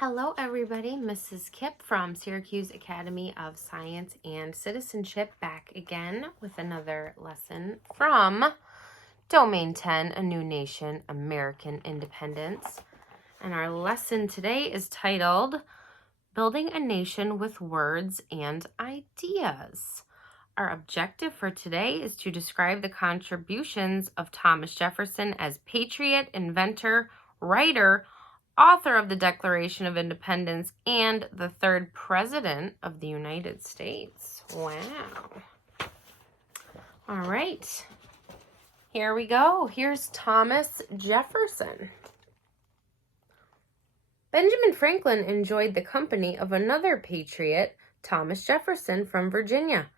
Hello everybody, Mrs. Kipp from Syracuse Academy of Science and Citizenship back again with another lesson from Domain 10, A New Nation, American Independence. And our lesson today is titled Building a Nation with Words and Ideas. Our objective for today is to describe the contributions of Thomas Jefferson as patriot, inventor, writer, author of the Declaration of Independence, and the third president of the United States. Wow. All right. Here we go. Here's Thomas Jefferson. Benjamin Franklin enjoyed the company of another patriot, Thomas Jefferson from Virginia.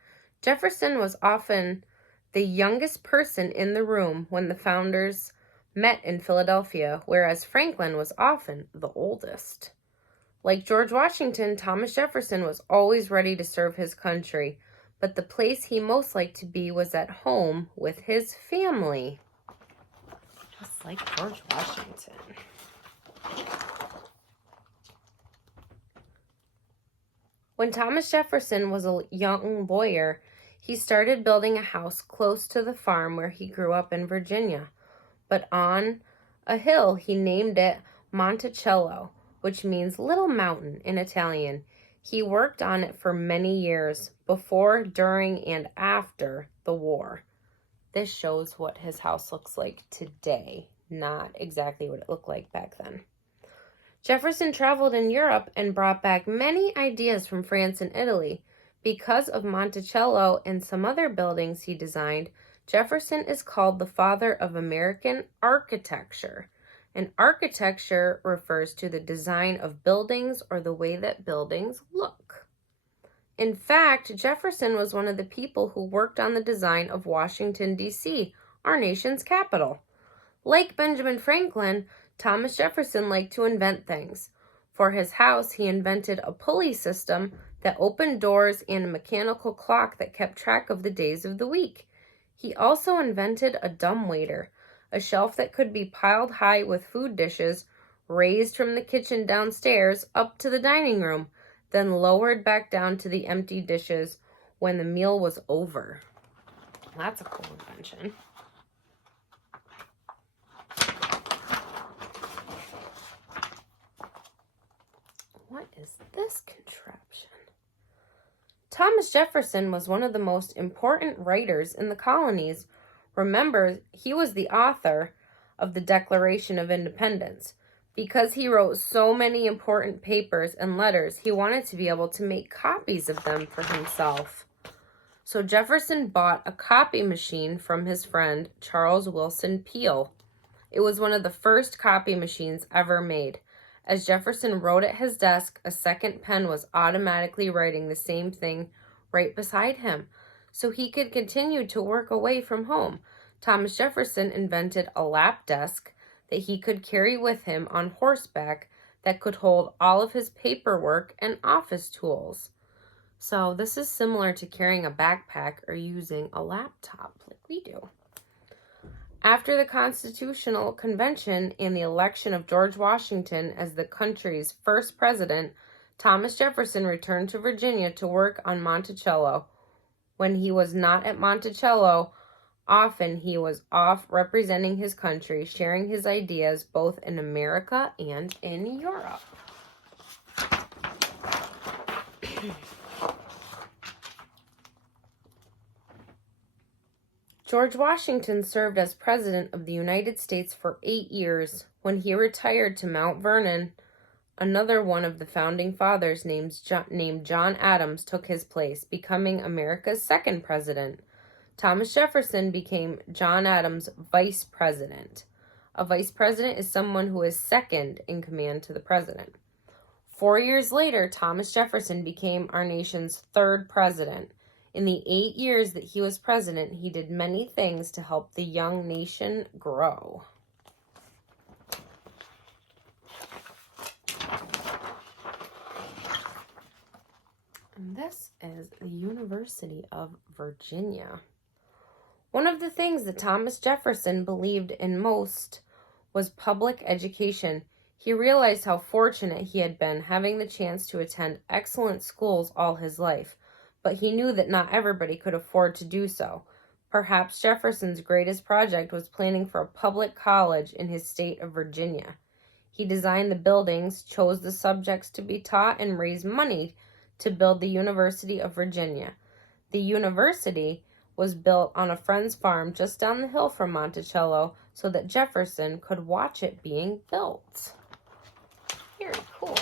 Jefferson was often the youngest person in the room when the founders met in Philadelphia, whereas Franklin was often the oldest. Like George Washington, Thomas Jefferson was always ready to serve his country, but the place he most liked to be was at home with his family. Just like George Washington. When Thomas Jefferson was a young lawyer, he started building a house close to the farm where he grew up in Virginia. But on a hill, he named it Monticello, which means little mountain in Italian. He worked on it for many years, before, during, and after the war. This shows what his house looks like today, not exactly what it looked like back then. Jefferson traveled in Europe and brought back many ideas from France and Italy. Because of Monticello and some other buildings he designed, Jefferson is called the father of American architecture. And architecture refers to the design of buildings or the way that buildings look. In fact, Jefferson was one of the people who worked on the design of Washington, D.C., our nation's capital. Like Benjamin Franklin, Thomas Jefferson liked to invent things. For his house, he invented a pulley system that opened doors and a mechanical clock that kept track of the days of the week. He also invented a dumbwaiter, a shelf that could be piled high with food dishes, raised from the kitchen downstairs up to the dining room, then lowered back down to the empty dishes when the meal was over. That's a cool invention. What is this contraption? Thomas Jefferson was one of the most important writers in the colonies. Remember, he was the author of the Declaration of Independence. Because he wrote so many important papers and letters, he wanted to be able to make copies of them for himself. So Jefferson bought a copy machine from his friend Charles Willson Peale. It was one of the first copy machines ever made. As Jefferson wrote at his desk, a second pen was automatically writing the same thing right beside him, so he could continue to work away from home. Thomas Jefferson invented a lap desk that he could carry with him on horseback that could hold all of his paperwork and office tools. So this is similar to carrying a backpack or using a laptop like we do. After the Constitutional Convention and the election of George Washington as the country's first president, Thomas Jefferson returned to Virginia to work on Monticello. When he was not at Monticello, often he was off representing his country, sharing his ideas both in America and in Europe. George Washington served as President of the United States for 8 years. When he retired to Mount Vernon, another one of the founding fathers named John Adams took his place, becoming America's second president. Thomas Jefferson became John Adams' vice president. A vice president is someone who is second in command to the president. 4 years later, Thomas Jefferson became our nation's third president. In the 8 years that he was president, he did many things to help the young nation grow. And this is the University of Virginia. One of the things that Thomas Jefferson believed in most was public education. He realized how fortunate he had been having the chance to attend excellent schools all his life, but he knew that not everybody could afford to do so. Perhaps Jefferson's greatest project was planning for a public college in his state of Virginia. He designed the buildings, chose the subjects to be taught, and raised money to build the University of Virginia. The university was built on a friend's farm just down the hill from Monticello so that Jefferson could watch it being built. Very cool.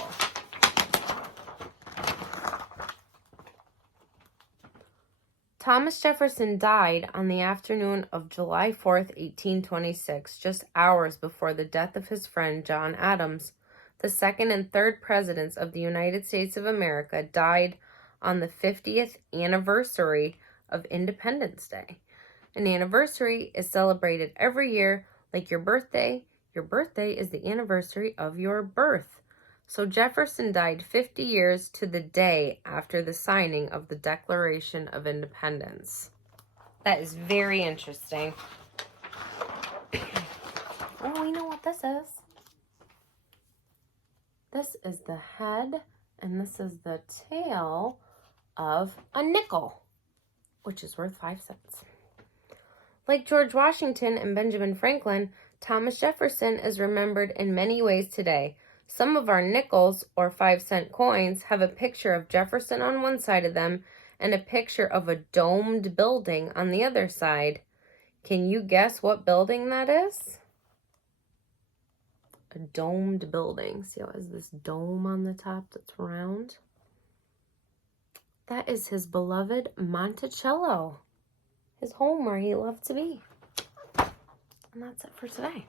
Thomas Jefferson died on the afternoon of July 4th, 1826, just hours before the death of his friend John Adams. The second and third presidents of the United States of America died on the 50th anniversary of Independence Day. An anniversary is celebrated every year, like your birthday. Your birthday is the anniversary of your birth. So Jefferson died 50 years to the day after the signing of the Declaration of Independence. That is very interesting. Oh, we know what this is. This is the head, and this is the tail of a nickel, which is worth 5 cents. Like George Washington and Benjamin Franklin, Thomas Jefferson is remembered in many ways today. Some of our nickels or 5-cent coins have a picture of Jefferson on one side of them and a picture of a domed building on the other side. Can you guess what building that is? A domed building. See how it has this dome on the top that's round? That is his beloved Monticello, his home where he loved to be. And that's it for today.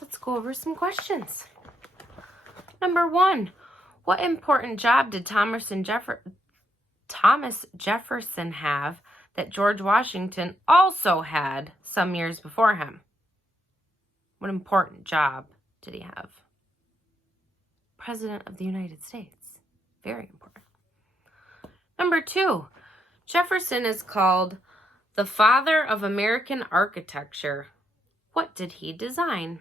Let's go over some questions. Number 1, what important job did Thomas Jefferson have that George Washington also had some years before him? What important job did he have? President of the United States. Very important. Number 2, Jefferson is called the father of American architecture. What did he design?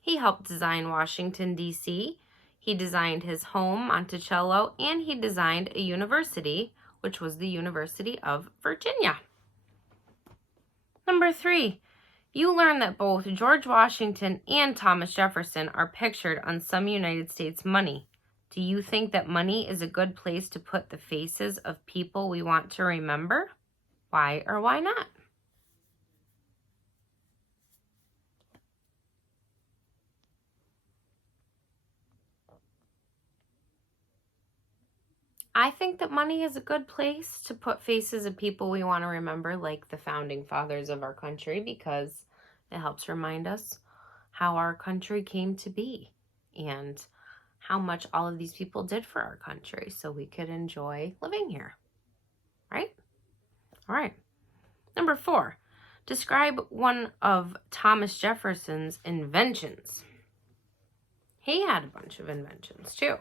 He helped design Washington, D.C. He designed his home, Monticello, and he designed a university, which was the University of Virginia. Number 3, you learn that both George Washington and Thomas Jefferson are pictured on some United States money. Do you think that money is a good place to put the faces of people we want to remember? Why or why not? I think that money is a good place to put faces of people we want to remember, like the founding fathers of our country, because it helps remind us how our country came to be and how much all of these people did for our country so we could enjoy living here, right? All right. Number 4, describe one of Thomas Jefferson's inventions. He had a bunch of inventions too.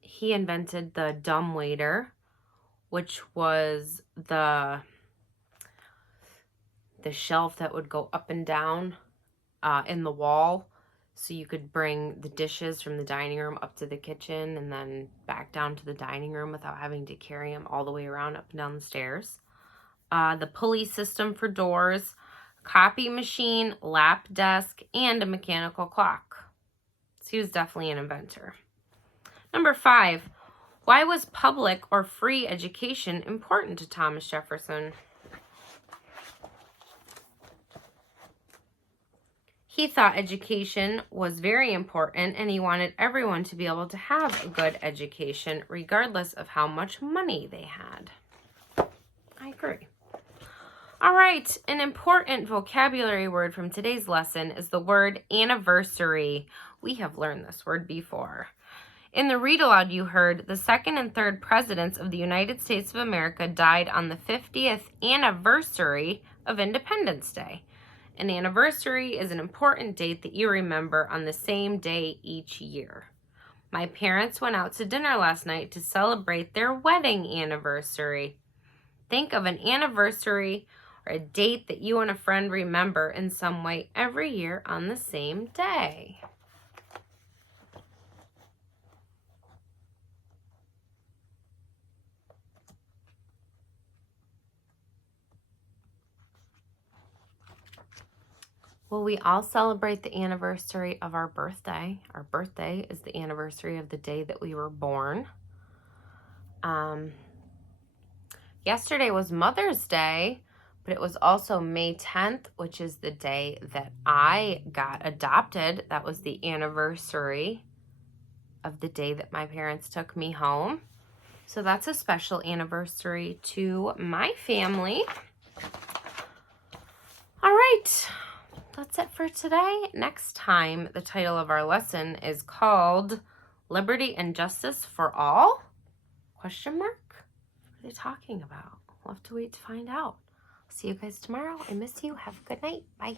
He invented the dumbwaiter, which was the shelf that would go up and down in the wall, so you could bring the dishes from the dining room up to the kitchen and then back down to the dining room without having to carry them all the way around up and down the stairs. The pulley system for doors, copy machine, lap desk, and a mechanical clock. So he was definitely an inventor. Number 5, why was public or free education important to Thomas Jefferson? He thought education was very important, and he wanted everyone to be able to have a good education regardless of how much money they had. I agree. All right, an important vocabulary word from today's lesson is the word anniversary. We have learned this word before. In the read aloud you heard, the second and third presidents of the United States of America died on the 50th anniversary of Independence Day. An anniversary is an important date that you remember on the same day each year. My parents went out to dinner last night to celebrate their wedding anniversary. Think of an anniversary or a date that you and a friend remember in some way every year on the same day. Well, we all celebrate the anniversary of our birthday. Our birthday is the anniversary of the day that we were born. Yesterday was Mother's Day, but it was also May 10th, which is the day that I got adopted. That was the anniversary of the day that my parents took me home. So that's a special anniversary to my family. All right, that's it for today. Next time, the title of our lesson is called Liberty and Justice for All? Question mark? What are they talking about? We'll have to wait to find out. See you guys tomorrow. I miss you. Have a good night. Bye.